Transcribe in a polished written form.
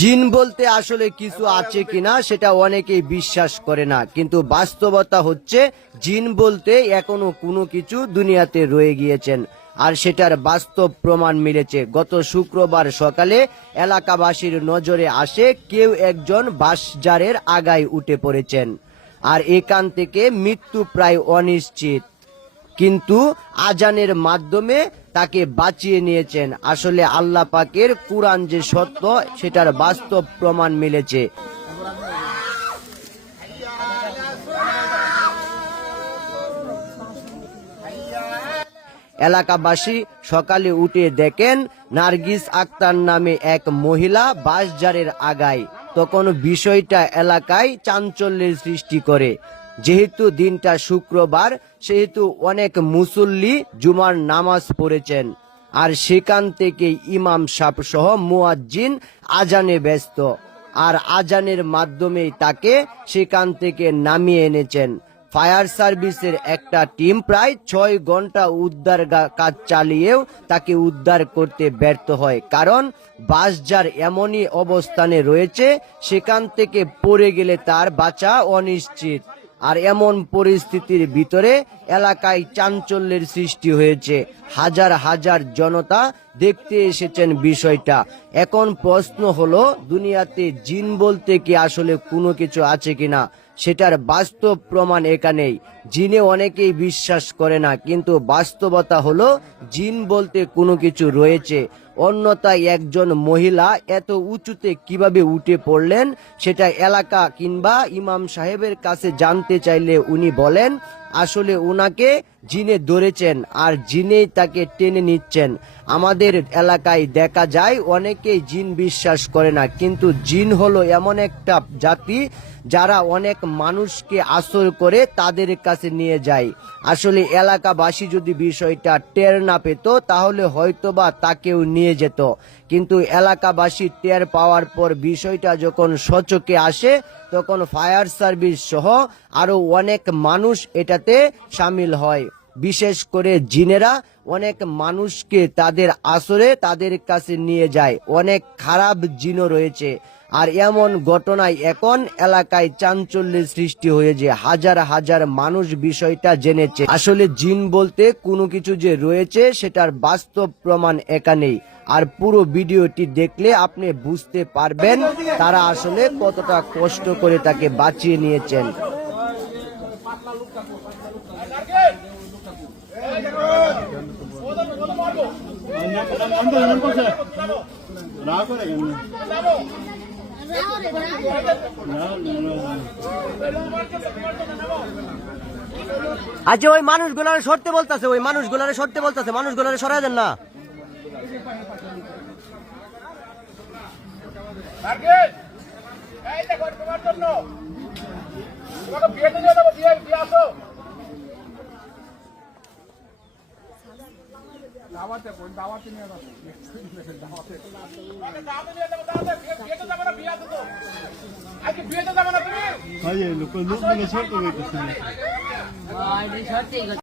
জিন বলতে আসলে কিছু আছে কিনা সেটা অনেকেই বিশ্বাস করে না, কিন্তু বাস্তবতা হচ্ছে জিন বলতে এখনো কোনো কিছু দুনিয়াতে রয়ে গিয়েছেন, আর সেটার বাস্তব প্রমাণ মিলেছে। গত শুক্রবার সকালে এলাকাবাসীর নজরে আসে কেউ একজন বাঁশঝাড়ের আগায় উঠে পড়েছেন, আর এখান থেকে মৃত্যু প্রায় অনিশ্চিত, কিন্তু আজানের মাধ্যমে তাকে বাঁচিয়ে নিয়েছেন। আসলে আল্লাহ পাকের কুরআন যে সত্য সেটার বাস্তব প্রমাণ মিলেছে। এলাকাবাসী সকালে উঠে দেখেন নার্গিস আক্তার নামে এক মহিলা বাঁশঝাড়ের আগায়। তখন বিষয়টা এলাকায় চাঞ্চল্যের সৃষ্টি করে। যেহেতু দিনটা শুক্রবার, সেহেতু অনেক মুসল্লি জুমার নামাজ পড়েছেন, আর সেখান থেকে ইমাম সাহেব সহ মুয়াজ্জিন আজানে ব্যস্ত, আর আজানের মাধ্যমেই তাকে সেখান থেকে নামিয়ে এনেছেন। ফায়ার সার্ভিসের একটা টিম প্রায় 6 ঘন্টা উদ্ধার কাজ চালিয়েও তাকে উদ্ধার করতে ব্যর্থ হয়, কারণ বাঁশঝাড় এমনই অবস্থানে রয়েছে সেখান থেকে পড়ে গেলে তার বাঁচা অনিশ্চিত। আর এমন পরিস্থিতির ভিতরে এলাকায় চাঞ্চল্যের সৃষ্টি হয়েছে। হাজার হাজার জনতা দেখতে এসেছেন বিষয়টা। এখন প্রশ্ন হলো, দুনিয়াতে জিন বলতে কি আসলে কোনো কিছু আছে কিনা? সেটার বাস্তব প্রমাণ এখানেই। জিনে অনেকেই বিশ্বাস করে না, কিন্তু বাস্তবতা হলো জিন বলতে কোনো কিছু রয়েছে। অন্যথায় একজন মহিলা এত উঁচুতে কিভাবে উঠে পড়লেন সেটা এলাকা কিংবা ইমাম সাহেবের কাছে জানতে চাইলে উনি বলেন আসলে উনাকে জিনে ধরেছেন, আর জিনেই তাকে টেনে নিচ্ছেন। আমাদের এলাকায় দেখা যায় অনেকেই জিন বিশ্বাস করে না, কিন্তু জিন হলো এমন একটা জাতি যারা অনেক মানুষকে আসর করে তাদের কাছে নিয়ে যায়। আসলে এলাকাবাসী যদি বিষয়টা টের না পেত তাহলে হয়তোবা তাকেও নিয়ে যেত, কিন্তু এলাকাবাসী টের পাওয়ার পর বিষয়টা যখন সচকে আসে তখন ফায়ার সার্ভিস সহ আরো অনেক মানুষ এটাতে সামিল হয়। বিশেষ করে জিনেরা অনেক মানুষকে তাদের আসরে তাদের কাছে নিয়ে যায়। অনেক খারাপ জিনও রয়েছে, আর এমন ঘটনায় এখন এলাকায় চাঞ্চল্যের সৃষ্টি হয়েছে। হাজার হাজার মানুষ বিষয়টা জেনেছে। আসলে জিন বলতে কোনো কিছু যে রয়েছে সেটার বাস্তব প্রমাণ এখানেই। আর পুরো ভিডিওটি দেখলে আপনি বুঝতে পারবেন তারা আসলে কতটা কষ্ট করে তাকে বাঁচিয়ে নিয়েছেন। আচ্ছা, ওই মানুষগুলারে সরতে বলতেছে, ওই মানুষগুলারে সরতে বলতেছে, মানুষগুলারে সরাই দেন না। লোক